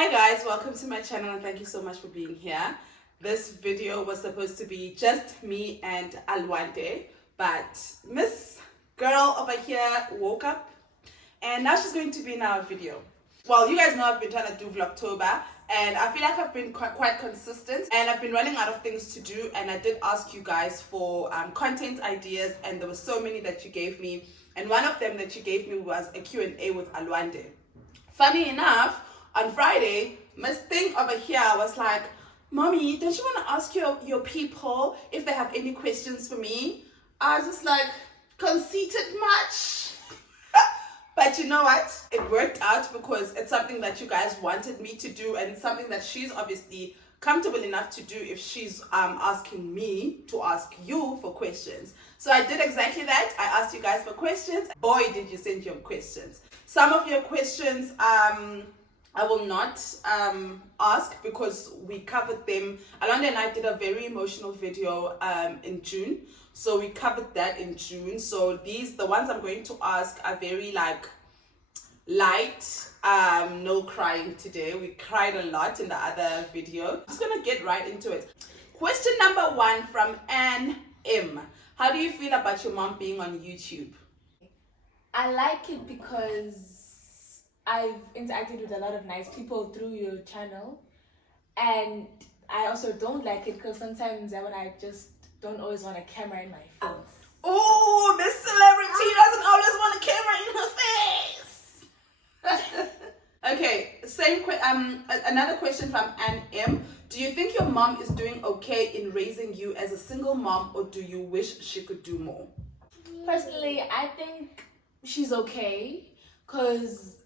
Hi guys, welcome to my channel and thank you so much for being here. This video was supposed to be just me and Alwande, but Miss Girl over here woke up and now she's going to be in our video. Well, you guys know I've been trying to do Vlogtober and I feel like I've been quite consistent and I've been running out of things to do, and I did ask you guys for content ideas and there were so many that you gave me, and one of them that you gave me was a Q&A with Alwande. Funny enough, on Friday, Miss Thing over here was like, Mommy, don't you want to ask your people if they have any questions for me? I was just like, conceited much? But you know what? It worked out because it's something that you guys wanted me to do and something that she's obviously comfortable enough to do if she's asking me to ask you for questions. So I did exactly that. I asked you guys for questions. Boy, did you send your questions. Some of your questions I will not ask because we covered them. Alwande and I did a very emotional video in June. So we covered that in June. So the ones I'm going to ask are very like light, no crying today. We cried a lot in the other video. I'm just gonna get right into it. Question number 1 from Ann M. How do you feel about your mom being on YouTube? I like it because I've interacted with a lot of nice people through your channel, and I also don't like it because sometimes when I just don't always want a camera in my face. Oh, this celebrity doesn't always want a camera in her face. Okay, another question from Ann M. Do you think your mom is doing okay in raising you as a single mom, or do you wish she could do more? Personally, I think she's okay because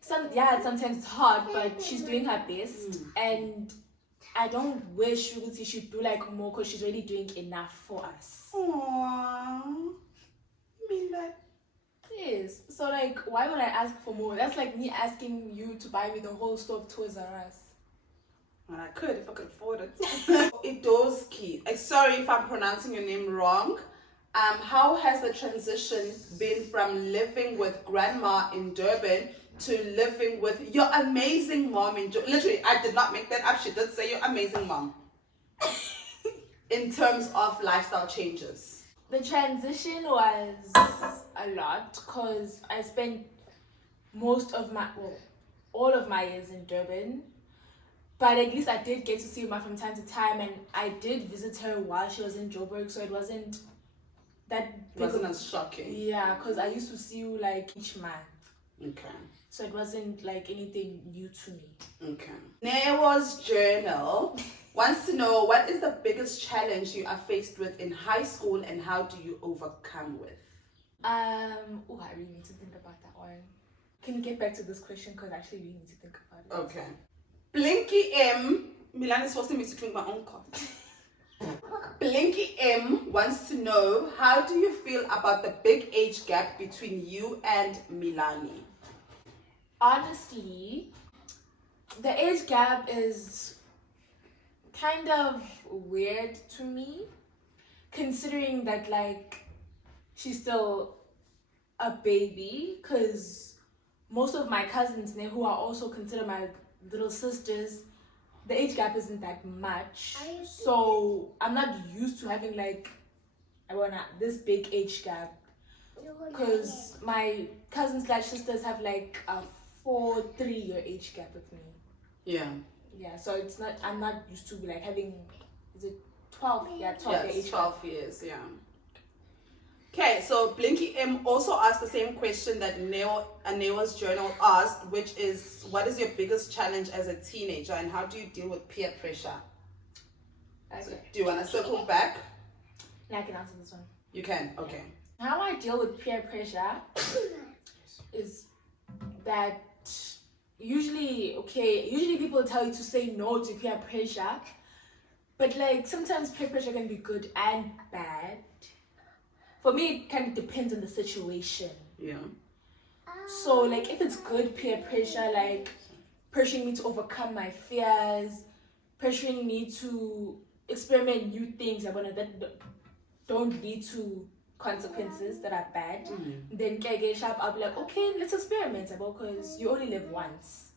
sometimes it's hard, but she's doing her best, and I don't wish she should do like more because she's already doing enough for us. Aww, you mean that? Yes. So like, why would I ask for more? That's like me asking you to buy me the whole store of Toys R Us. Well, I could if I could afford it. Idoski. Sorry if I'm pronouncing your name wrong. How has the transition been from living with grandma in Durban to living with your amazing mom in literally, I did not make that up. She did say your amazing mom. In terms of lifestyle changes. The transition was a lot because I spent all of my years in Durban. But at least I did get to see her from time to time, and I did visit her while she was in Joburg, so it wasn't that big. It wasn't as shocking. Yeah, because I used to see you like each month. Okay. So it wasn't like anything new to me. Okay. Newa's journal wants to know, what is the biggest challenge you are faced with in high school and how do you overcome with? I really need to think about that one. Can you get back to this question because I actually really need to think about it. Okay. Blinky M, Milan is forcing me to drink my own coffee. Blinky M wants to know, how do you feel about the big age gap between you and Milani? Honestly, the age gap is kind of weird to me, considering that like she's still a baby, because most of my cousins who are also considered my little sisters, the age gap isn't that much, so I'm not used to having like this big age gap, because my cousins / sisters have like a 3-year age gap with me. Yeah, so it's not, I'm not used to like having, is it 12? Yeah, 12 year age 12 years, yeah. Okay, so Blinky M also asked the same question that Newa's journal asked, which is, what is your biggest challenge as a teenager and how do you deal with peer pressure? Okay. So, do you want to circle back? Yeah, I can answer this one. You can, okay. How I deal with peer pressure is that usually people tell you to say no to peer pressure, but like sometimes peer pressure can be good and bad. For me, it kind of depends on the situation. Yeah. So like if it's good peer pressure, like pressuring me to overcome my fears, pressuring me to experiment new things that don't lead to consequences that are bad, then I'll be like, okay, let's experiment, because you only live once.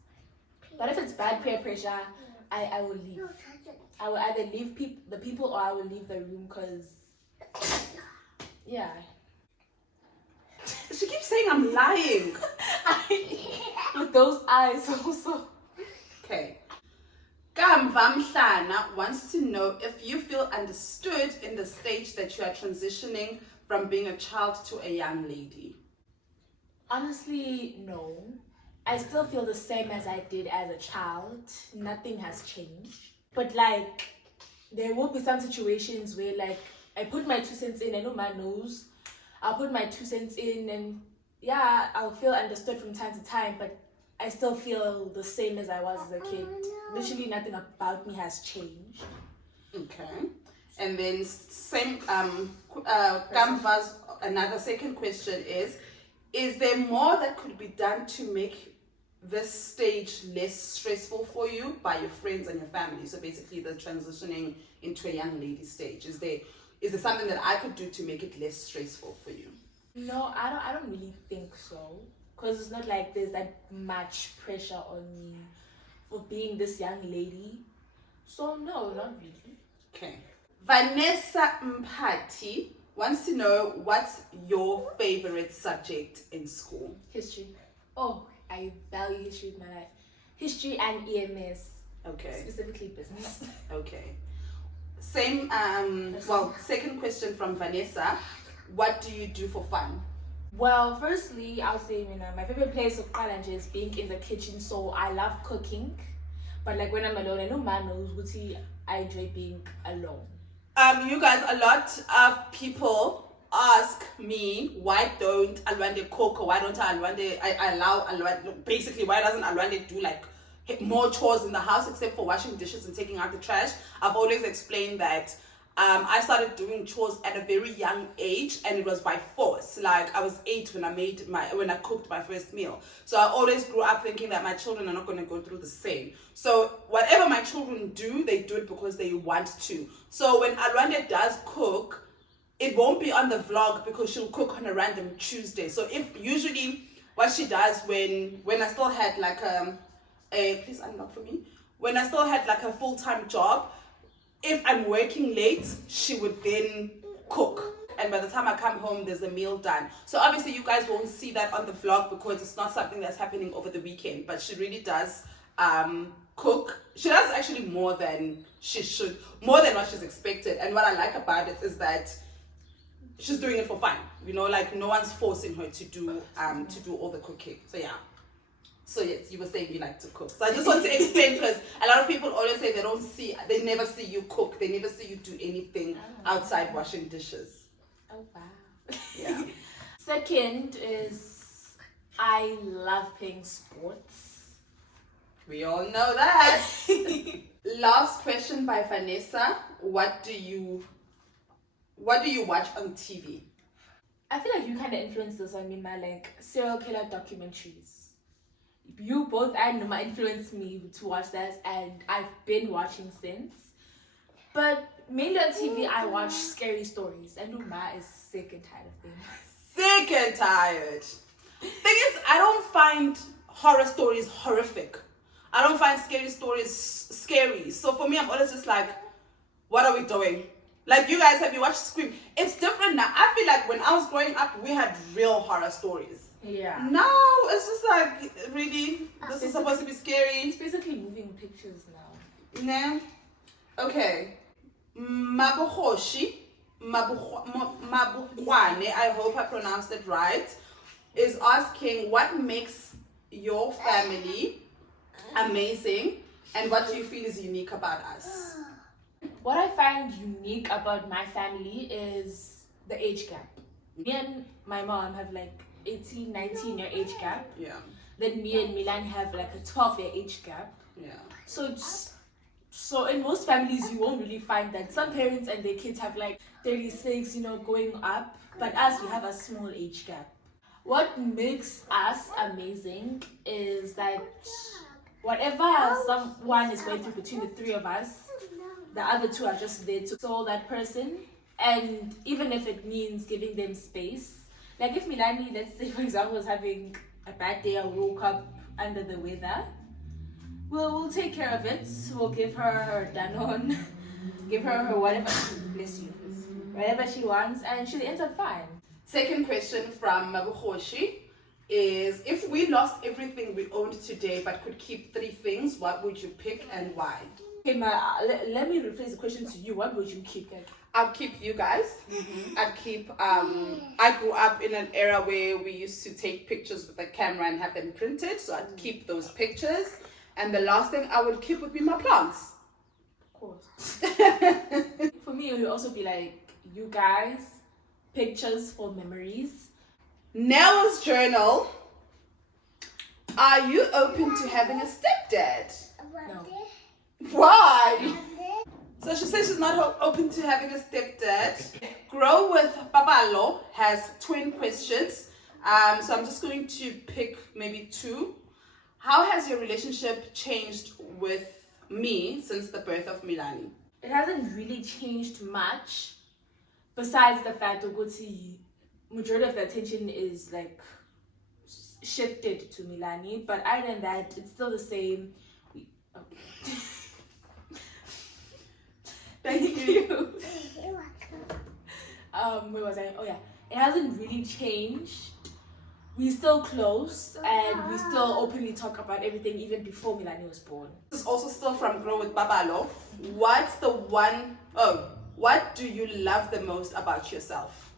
But if it's bad peer pressure, I will leave. I will either leave the people or I will leave the room because, yeah. She keeps saying I'm lying. With those eyes also. Okay. Kamva Mhlana wants to know if you feel understood in the stage that you are transitioning from being a child to a young lady. Honestly, no. I still feel the same as I did as a child. Nothing has changed. But like, there will be some situations where like, I put my 2 cents in, I know my nose. I'll put my 2 cents in and yeah, I'll feel understood from time to time, but I still feel the same as I was as a kid. Literally nothing about me has changed. Okay. And then same, Kamva's another second question is there more that could be done to make this stage less stressful for you by your friends and your family? So basically the transitioning into a young lady stage. Is there something that I could do to make it less stressful for you? No, I don't really think so. Because it's not like there's that much pressure on me for being this young lady. So no, not really. Okay. Vanessa Mpati wants to know what's your favorite subject in school? History. Oh, I value history in my life. History and EMS. Okay. Specifically business. Okay. Same, second question from Vanessa. What do you do for fun? Well, firstly, I'll say, my favorite place of Kalanje is being in the kitchen, so I love cooking. But like when I'm alone, I know man knows what I enjoy being alone. You guys, a lot of people ask me why don't Alwande cook, or why don't I allow Alwande, basically why doesn't Alwande do like more chores in the house except for washing dishes and taking out the trash. I've always explained that I started doing chores at a very young age, and it was by force. Like I was 8 when I cooked my first meal. So I always grew up thinking that my children are not going to go through the same. So whatever my children do, they do it because they want to. So when Alwande does cook, it won't be on the vlog because she'll cook on a random Tuesday. So if usually what she does when I still had like please unlock for me. When I still had like a full-time job, if I'm working late, she would then cook. And by the time I come home, there's a meal done. So obviously you guys won't see that on the vlog because it's not something that's happening over the weekend. But she really does cook. She does actually more than she should, more than what she's expected. And what I like about it is that she's doing it for fun. Like no one's forcing her to do all the cooking. So yeah. So yes, you were saying you like to cook. So I just want to explain because a lot of people always say they never see you cook. They never see you do anything outside washing dishes. Oh wow. Yeah. Second is I love playing sports. We all know that. Last question by Vanessa. What do you watch on TV? I feel like you kind of influenced this on me, my like serial killer documentaries. You both and Numa influenced me to watch that, and I've been watching since. But mainly on TV, I watch scary stories, and Numa is sick and tired of them. Sick and tired. Thing is, I don't find horror stories horrific. I don't find scary stories scary. So for me, I'm always just like, what are we doing? Like, you guys, have you watched Scream? It's different now. I feel like when I was growing up, we had real horror stories. Yeah. Now it's just like, really, this is supposed to be scary. It's basically moving pictures now. Nah. Okay. Mabuhoshi, Mabukwane, I hope I pronounced it right, is asking what makes your family amazing and what do you feel is unique about us? What I find unique about my family is the age gap. Me and my mom have like 18, 19-year age gap. Yeah. Then me and Milan have like a 12-year age gap. Yeah. So in most families, you won't really find that. Some parents and their kids have like 36, going up. But us, we have a small age gap. What makes us amazing is that whatever someone is going through between the three of us, the other two are just there to console that person. And even if it means giving them space. Like if Milani, let's say for example, was having a bad day or woke up under the weather, we'll take care of it. We'll give her her Danone, give her her whatever. Bless you. Whatever she wants, and she'll end up fine. Second question from Mabuhoshi is, if we lost everything we owned today but could keep 3 things, what would you pick and why? Okay, let me rephrase the question to you. What would you keep? I'll keep you guys. I'd keep, I grew up in an era where we used to take pictures with a camera and have them printed, so I'd keep those pictures. And the last thing I would keep would be my plants. Of course. For me, it would also be like, you guys, pictures for memories. Nell's journal. Are you open to having a stepdad? No. Why? So she says she's not open to having a stepdad. Grow with Babalo has twin questions. So I'm just going to pick maybe 2. How has your relationship changed with me since the birth of Milani? It hasn't really changed much, besides the fact that majority of the attention is like shifted to Milani. But other than that, it's still the same. Okay. Thank you. Where was I? Oh yeah, it hasn't really changed. We're still close and we still openly talk about everything even before Milani was born. This is also still from Grow with Babalo. What do you love the most about yourself?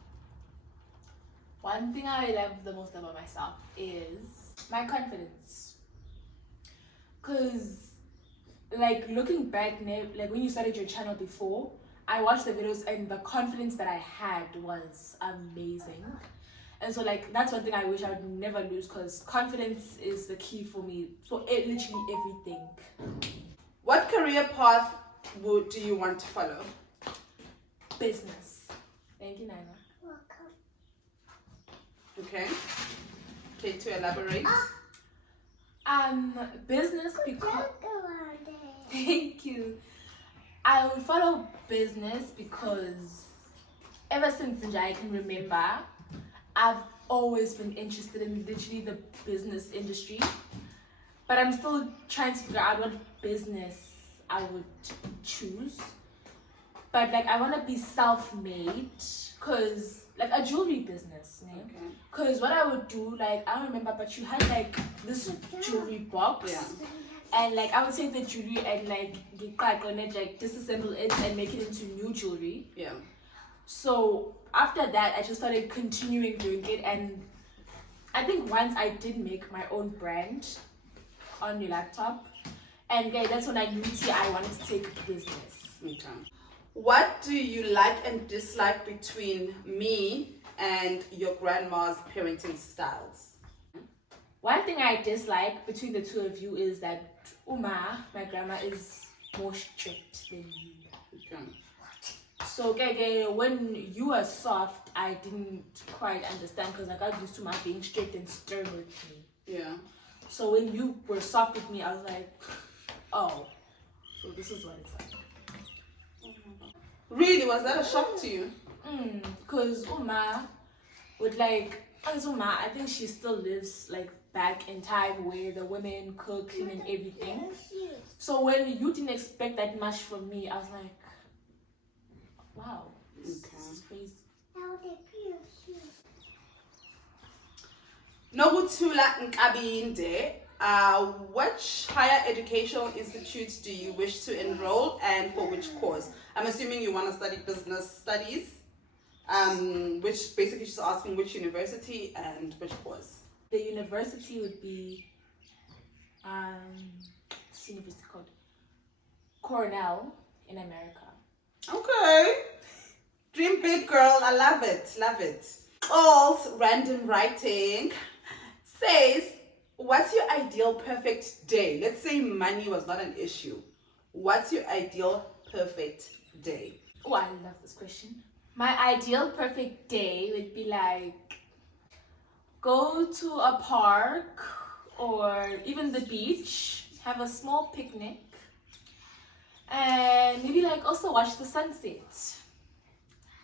One thing I love the most about myself is my confidence. Cause like looking back, like when you started your channel before, I watched the videos and the confidence that I had was amazing. And so like that's one thing I wish I would never lose, because confidence is the key for me for literally everything. What career path do you want to follow? Business. Thank you, Naima. Welcome. Okay. Okay, to elaborate. Business because thank you. I will follow business because ever since I can remember, I've always been interested in literally the business industry, but I'm still trying to figure out what business I would choose. But like I want to be self-made, cause like a jewelry business, you know? Okay. Cause what I would do, like I don't remember, but you had like this jewelry box, Yeah. and like I would take the jewelry and like disassemble it and make it into new jewelry. Yeah. So after that, I just started continuing doing it, and I think once I did make my own brand on your laptop, and yeah, that's when I knew I wanted to take business. Okay. What do you like and dislike between me and your grandma's parenting styles? One thing I dislike between the two of you is that Uma, my grandma, is more strict than you. Okay. So when you were soft, I didn't quite understand, because I got used to my being strict and stern with me. Yeah. So when you were soft with me, I was like, oh, so this is what it's like. Really? Was that a shock to you? Because Uma would like, as Uma, I think she still lives like back in time where the women cook and everything. So when you didn't expect that much from me, I was like, wow, this is crazy. Nobutula Nkabinde, which higher educational institutes do you wish to enroll and for which course? I'm assuming you want to study business studies, which basically she's asking which university and which course. The university would be, what's the university called? Cornell in America. Okay. Dream big, girl. I love it. Love it. All's random writing says, what's your ideal perfect day? Let's say money was not an issue. What's your ideal perfect day? Oh, I love this question. My ideal perfect day would be like go to a park or even the beach, have a small picnic, and maybe like also watch the sunset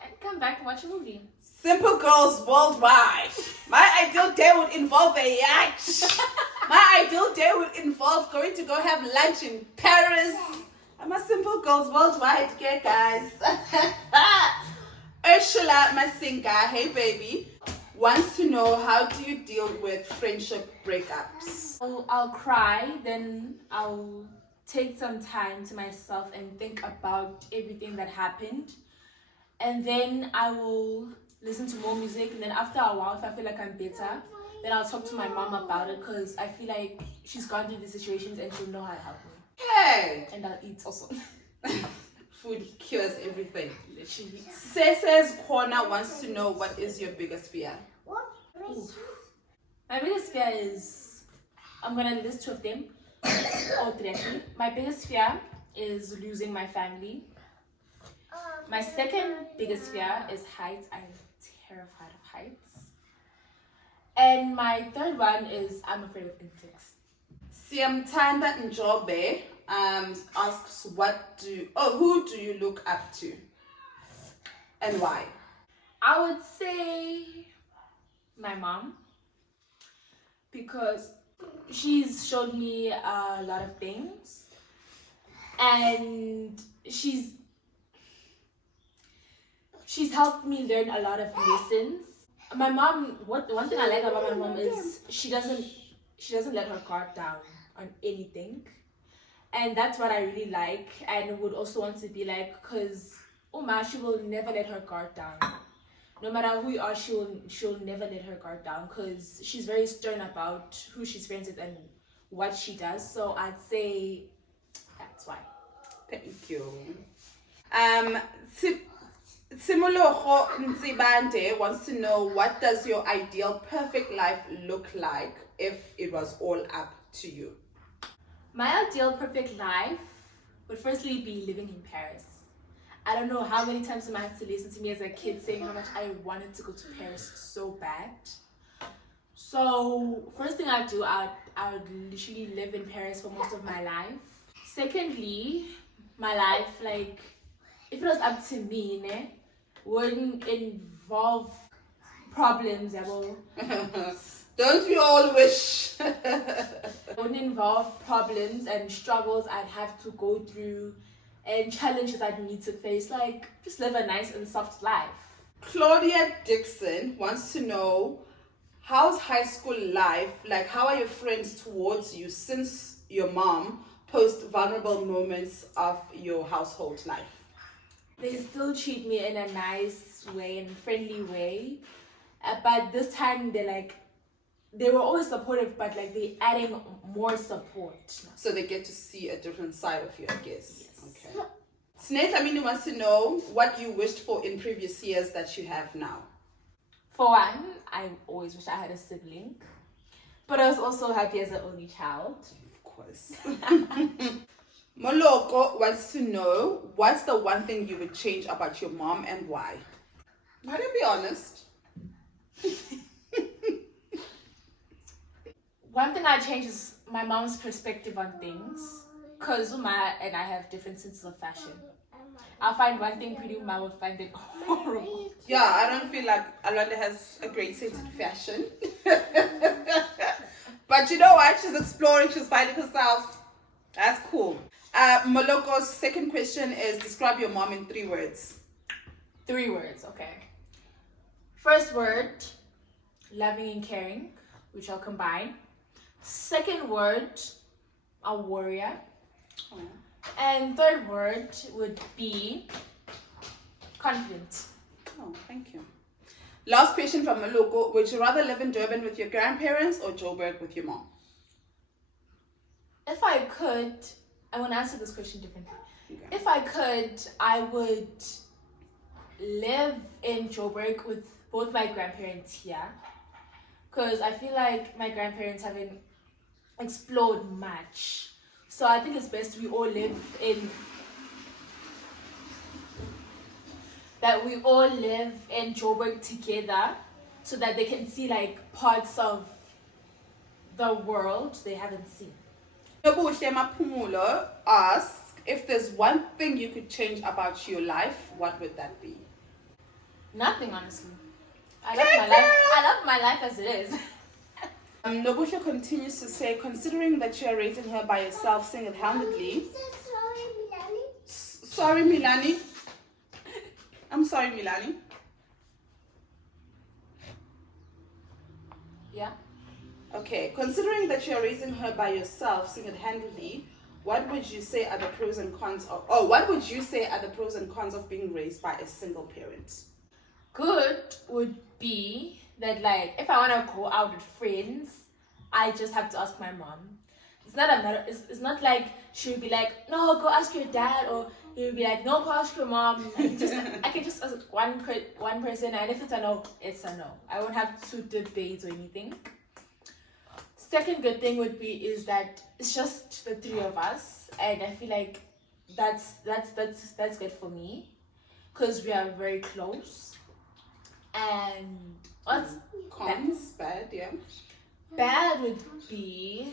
and come back and watch a movie. Simple girls worldwide. My ideal day would involve a yacht. My ideal day would involve going to go have lunch in Paris. I'm a simple girls worldwide, okay, guys? Ursula Masinga, hey baby, wants to know, how do you deal with friendship breakups? I'll cry, then I'll take some time to myself and think about everything that happened. And then I will listen to more music. And then after a while, if I feel like I'm better, then I'll talk to my mom about it, because I feel like she's gone through these situations and she'll know how to help me. Hey! And I'll eat also. Food cures everything. Literally. Cesa's Corner wants to know, what is your biggest fear? Ooh. My biggest fear is, I'm gonna list two of them, or three actually. My biggest fear is losing my family. My second biggest fear is heights. I'm terrified of heights. And my third one is, I'm afraid of insects. Siamtanda Njobe asks, who do you look up to and why? I would say my mom, because she's showed me a lot of things, and she's helped me learn a lot of lessons. My mom, one thing I like about my mom is she doesn't let her guard down on anything, and that's what I really like and would also want to be like, because Uma, she will never let her guard down. No matter who you are, she'll never let her guard down, because she's very stern about who she's friends with and what she does. So I'd say that's why. Thank you. Simologo Nzibande wants to know, what does your ideal perfect life look like if it was all up to you? My ideal perfect life would firstly be living in Paris. I don't know how many times you might have to listen to me as a kid saying how much I wanted to go to Paris so bad. So first thing I'd do, I would literally live in Paris for most of my life. Secondly, my life, like, if it was up to me, wouldn't involve problems. Don't we all wish? Wouldn't involve problems and struggles I'd have to go through and challenges I'd need to face. Like, just live a nice and soft life. Claudia Dixon wants to know, how's high school life? Like, how are your friends towards you since your mom post vulnerable moments of your household life? They still treat me in a nice way and friendly way, but this time they were always supportive, but like they adding more support. So they get to see a different side of you, I guess. Yes. Okay. Snate Aminu wants to know what you wished for in previous years that you have now. For one, I always wish I had a sibling, but I was also happy as an only child. Of course. Moloko wants to know, what's the one thing you would change about your mom and why? Why don't be honest? One thing I change is my mom's perspective on things, because Uma and I have different senses of fashion. I'll find one thing pretty, Uma will find it horrible. Yeah, I don't feel like Alwande has a great sense of fashion. But you know what? She's exploring, she's finding herself. That's cool. Moloko's second question is, describe your mom in 3 words. 3 words, okay. First word, loving and caring, which I'll combine. Second word, a warrior. Oh. And third word would be confident. Oh, thank you. Last question from Moloko. Would you rather live in Durban with your grandparents or Joburg with your mom? If I could, I want to answer this question differently. Okay. If I could, I would live in Joburg with both my grandparents here, because I feel like my grandparents haven't explored much. So I think it's best we all live in Joburg together, so that they can see like parts of the world they haven't seen. Nobuhle Mapumulo asks, if there's one thing you could change about your life, what would that be? Nothing, honestly. I love my life. I love my life as it is. Nobusha continues to say, considering that you are raising her by yourself single-handedly. Sorry, Milani. I'm sorry, Milani. Yeah. Okay, considering that you are raising her by yourself single-handedly, what would you say are the pros and cons of, what would you say are the pros and cons of being raised by a single parent? Good would be that, like, if I want to go out with friends, I just have to ask my mom. It's not a matter. It's not like she would be like, no, go ask your dad, or he would be like, no, go ask your mom. I can just ask one person, and if it's a no, it's a no. I won't have to debate or anything. Second good thing would be is that it's just the three of us, and I feel like that's good for me, because we are very close. And what's cons? Bad, yeah. Bad would be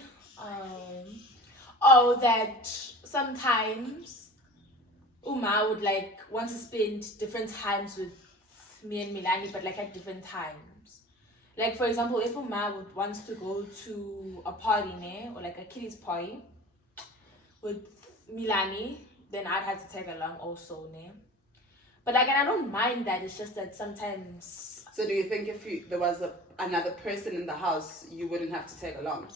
that sometimes Uma would like want to spend different times with me and Milani, but like at different times. Like, for example, if Uma would wants to go to a party, or like a kiddies party with Milani, then I'd have to tag along also, But like, and I don't mind that. It's just that sometimes. So do you think if there was another person in the house, you wouldn't have to tag along?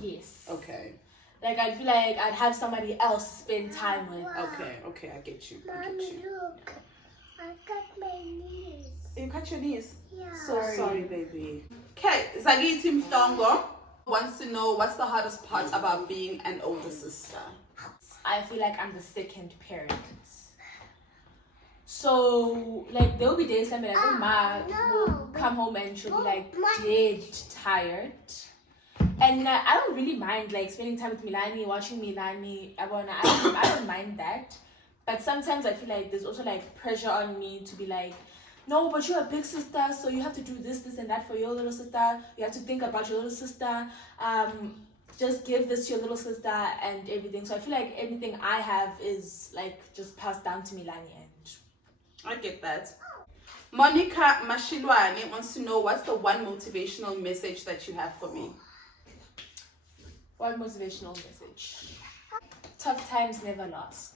Yes. Okay. Like, I feel like I'd have somebody else to spend time with. Okay, I get you. Mommy, look. I cut my knees. You cut your knees? Yeah. So sorry, baby. Okay, Zagiti Mtongo wants to know what's the hardest part about being an older sister? I feel like I'm the second parent. So, like, there'll be days I'm like, oh, Ma will come home and she'll be like dead tired. And I don't really mind like spending time with Milani, watching Milani. I don't mind that. But sometimes I feel like there's also like pressure on me to be like, no, but you're a big sister, so you have to do this and that for your little sister. You have to think about your little sister. Just give this to your little sister and everything. So I feel like everything I have is like just passed down to Milani, and I get that. Monica Mashilwane wants to know what's the one motivational message that you have for me? What motivational message? Tough times never last.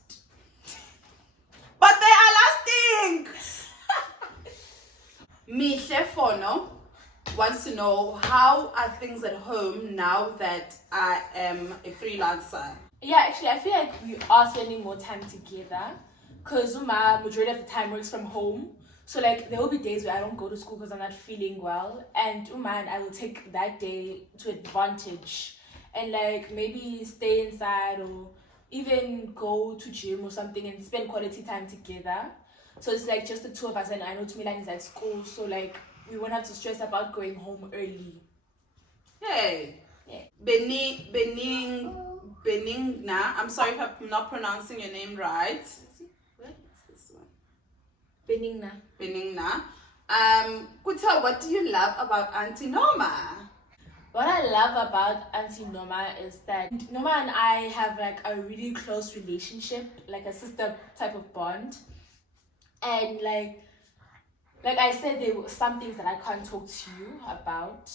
But they are lasting! Mihle Fono wants to know how are things at home now that I am a freelancer? Yeah, actually, I feel like we are spending more time together, because Uma, majority of the time, works from home. So, like, there will be days where I don't go to school because I'm not feeling well. And Uma and I will take that day to advantage and, like, maybe stay inside or even go to gym or something and spend quality time together. So, it's, like, just the two of us. And I know Tumilan is at school. So, like, we won't have to stress about going home early. Hey. Yeah. Benigna. I'm sorry if I'm not pronouncing your name right. Benigna. Kuta, what do you love about Auntie Norma? What I love about Auntie Norma is that Norma and I have like a really close relationship, like a sister type of bond. And like I said, there were some things that I can't talk to you about.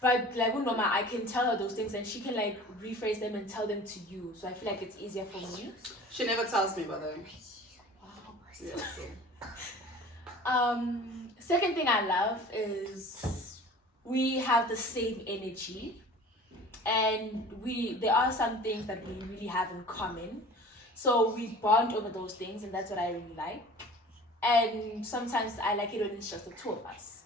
But like with Norma, I can tell her those things and she can like rephrase them and tell them to you. So I feel like it's easier for me. She never tells me, by the way. Yeah, so. Second thing I love is we have the same energy, and there are some things that we really have in common, so we bond over those things, and that's what I really like. And sometimes I like it when it's just the two of us.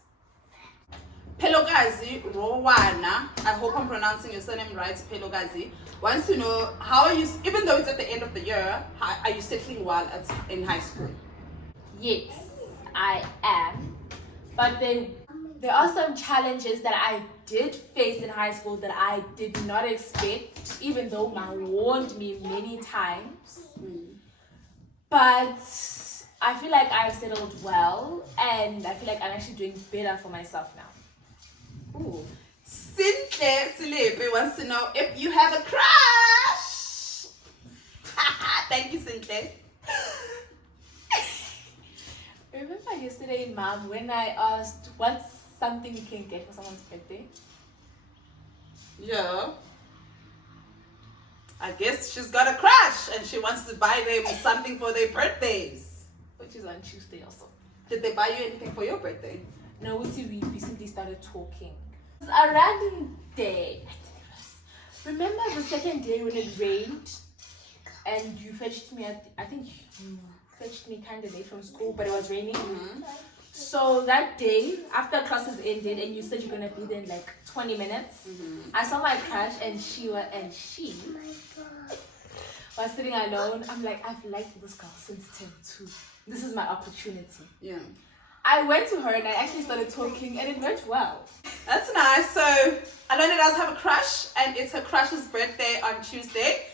Pelogazi Rowana, I hope I'm pronouncing your surname right, Pelogazi, wants to know how are you, even though it's at the end of the year, are you settling well in high school? Yes, I am. But then there are some challenges that I did face in high school that I did not expect, even though Ma warned me many times. But I feel like I've settled well, and I feel like I'm actually doing better for myself now. Ooh. Sintle Silepe wants to know if you have a crush. Thank you, Sintle. Remember yesterday, Mom, when I asked what's something you can get for someone's birthday? Yeah. I guess she's got a crush and she wants to buy them something for their birthdays. Which is on Tuesday also. Did they buy you anything for your birthday? No, we recently started talking. It was a random day. Remember the second day when it rained and you fetched me I think you fetched me kind of late from school, but it was raining. Mm-hmm. So that day, after classes ended and you said you're gonna be there in like 20 minutes, I saw my crush and she was sitting alone. I'm like, I've liked this girl since term 2. This is my opportunity. Yeah. I went to her and I actually started talking and it went well. That's nice. So Alwande does have a crush and it's her crush's birthday on Tuesday.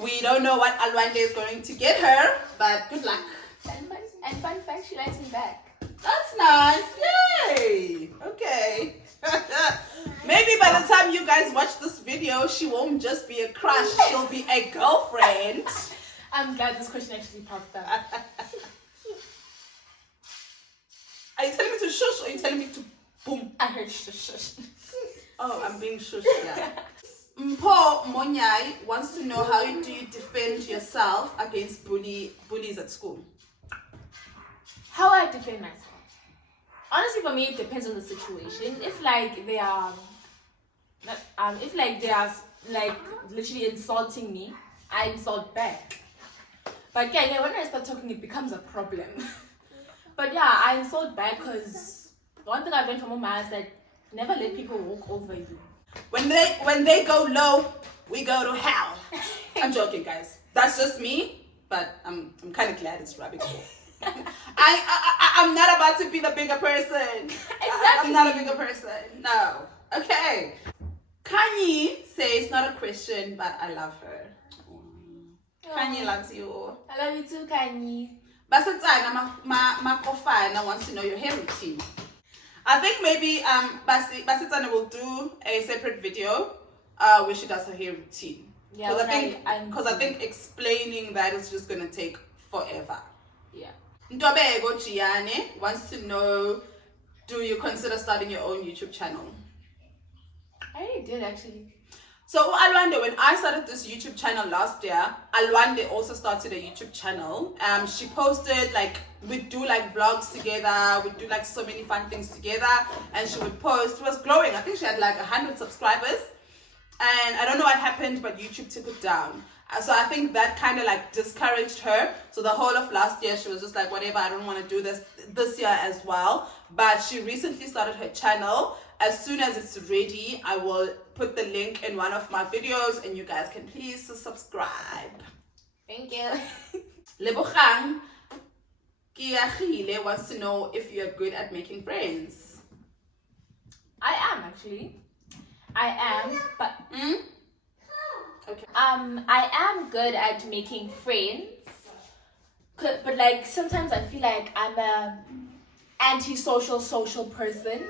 We don't know what Alwande is going to get her, but good luck. And fun fact, she likes me back. That's nice. Yay. Okay. Maybe by the time you guys watch this video, she won't just be a crush. She'll be a girlfriend. I'm glad this question actually popped up. Are you telling me to shush or are you telling me to boom? I heard shush. Oh, I'm being shushed, yeah. Mpo Monyai wants to know how do you defend yourself against bullies at school? How I defend myself? Honestly, for me, it depends on the situation. If like they are, like literally insulting me, I insult back. But yeah, when I start talking, it becomes a problem. But yeah, I insult back because one thing I've learned from Mama is that never let people walk over you. When they go low, we go to hell. I'm joking, guys. That's just me, but I'm kind of glad it's rubbing off. I'm not about to be the bigger person. Exactly. I'm not a bigger person. No. Okay. Kanye says not a question, but I love her. Kanye loves you. I love you too, Kanye. Basetsana Makofana wants to know your hair routine. I think maybe Basetsana will do a separate video where she does her hair routine. Yeah, because I think explaining that is just gonna take forever. Yeah. Ntobego Gianni wants to know, do you consider starting your own YouTube channel? I already did actually. So Alwande, when I started this YouTube channel last year, Alwande also started a YouTube channel. She posted we'd do vlogs together, we'd do so many fun things together, and she would post. It was growing. I think she had 100 subscribers, and I don't know what happened, but YouTube took it down. So I think that kind of discouraged her. So the whole of last year, she was just whatever, I don't want to do this year as well. But she recently started her channel. As soon as it's ready, I will put the link in one of my videos and you guys can please subscribe. Thank you. Lebogang Kiagile wants to know if you're good at making friends. I am actually. I am, but Okay. I am good at making friends. But sometimes I feel like I'm a antisocial social person.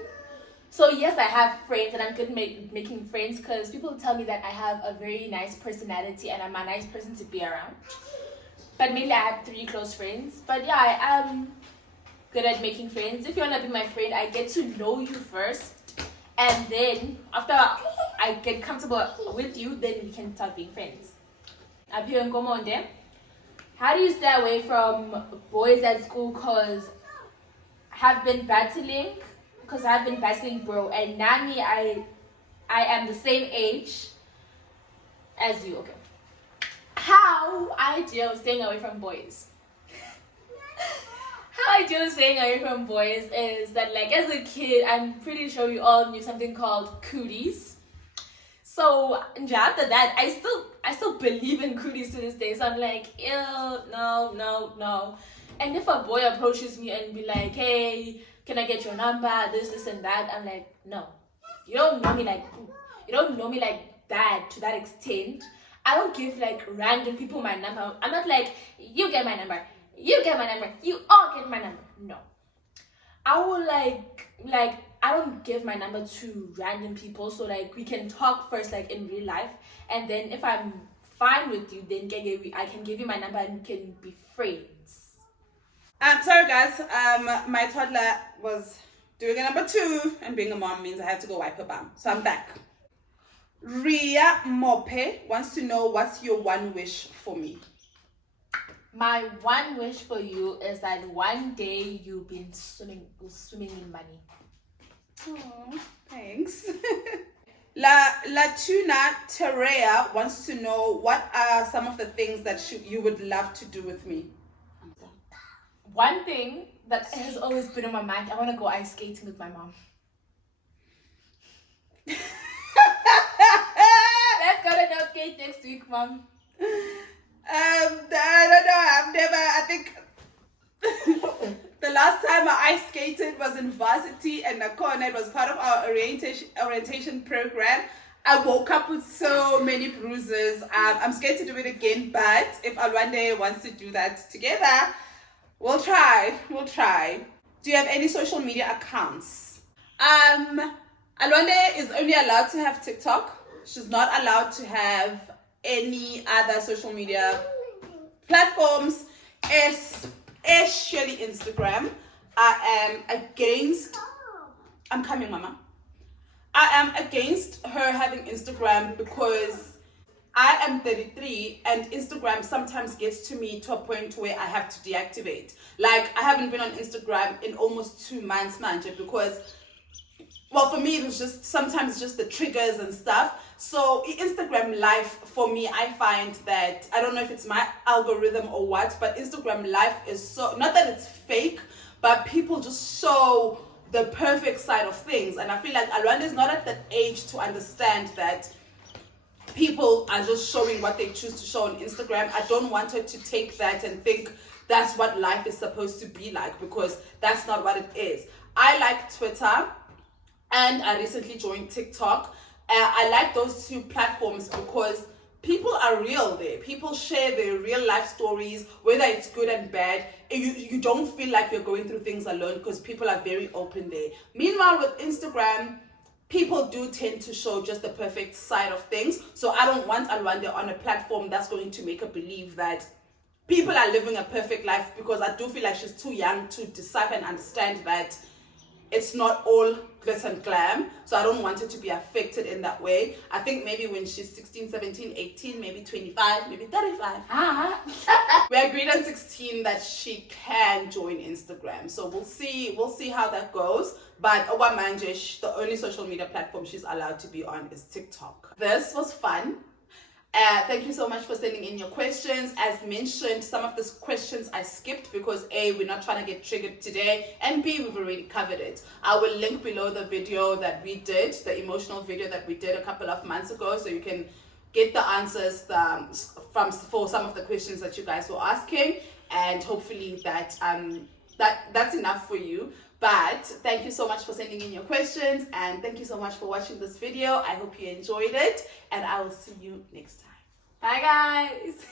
So yes, I have friends and I'm good at making friends because people tell me that I have a very nice personality and I'm a nice person to be around. But mainly I have 3 close friends. But yeah, I am good at making friends. If you want to be my friend, I get to know you first. And then after I get comfortable with you, then we can start being friends. Up here in Komonde, how do you stay away from boys at school? Because I've been battling bro, and Nami, I am the same age as you. Okay, how I deal with staying away from boys? How I deal with staying away from boys is that as a kid, I'm pretty sure we all knew something called cooties. So after that, I still believe in cooties to this day. So I'm ew, no. And if a boy approaches me and be like, hey, can I get your number? This and that. I'm no. You don't know me like that to that extent. I don't give random people my number. I'm not you get my number. You get my number. You all get my number. No. I will I don't give my number to random people. So we can talk first in real life. And then if I'm fine with you, then I can give you my number and we can be friends. Sorry guys, my toddler was doing a number 2 and being a mom means I have to go wipe her bum. So I'm back. Ria Mope wants to know, what's your one wish for me? My one wish for you is that one day you'll be swimming in money. Oh, thanks. La Tuna Terea wants to know, what are some of the things that you would love to do with me? One thing that has always been on my mind, I want to go ice skating with my mom. Let's go to the skate next week, Mom. I don't know. I think the last time I ice skated was in varsity, and Nakona, it was part of our orientation program. I woke up with so many bruises. I'm scared to do it again, but if Alwande wants to do that together, we'll try. Do you have any social media accounts? Alwande is only allowed to have TikTok. She's not allowed to have any other social media platforms, especially Instagram. I'm coming, Mama. I am against her having Instagram because I am 33 and Instagram sometimes gets to me to a point where I have to deactivate. Like, I haven't been on Instagram in almost 2 months, Manje, because, well, for me, it was just sometimes just the triggers and stuff. So Instagram Live, for me, I find that, I don't know if it's my algorithm or what, but Instagram Live is so, not that it's fake, but people just show the perfect side of things. And I feel like Alwande is not at that age to understand that people are just showing what they choose to show on Instagram. I don't want her to take that and think that's what life is supposed to be like, because that's not what it is. I like Twitter, and I recently joined TikTok. I like those 2 platforms because people are real there. People share their real life stories, whether it's good and bad. You don't feel like you're going through things alone because people are very open there. Meanwhile, with Instagram, people do tend to show just the perfect side of things. So I don't want Alwande on a platform that's going to make her believe that people are living a perfect life, because I do feel like she's too young to decipher and understand that it's not all glitz and glam. So I don't want her to be affected in that way. I think maybe when she's 16, 17, 18, maybe 25, maybe 35. We agreed on 16 that she can join Instagram. So we'll see how that goes. But Owamanjesh, the only social media platform she's allowed to be on is TikTok. This was fun. Thank you so much for sending in your questions. As mentioned, some of these questions I skipped because A, we're not trying to get triggered today, and B, we've already covered it. I will link below the video that we did, the emotional video that we did a couple of months ago, so you can get the answers for some of the questions that you guys were asking, and hopefully that's enough for you. But thank you so much for sending in your questions, and thank you so much for watching this video. I hope you enjoyed it, and I will see you next time. Bye, guys.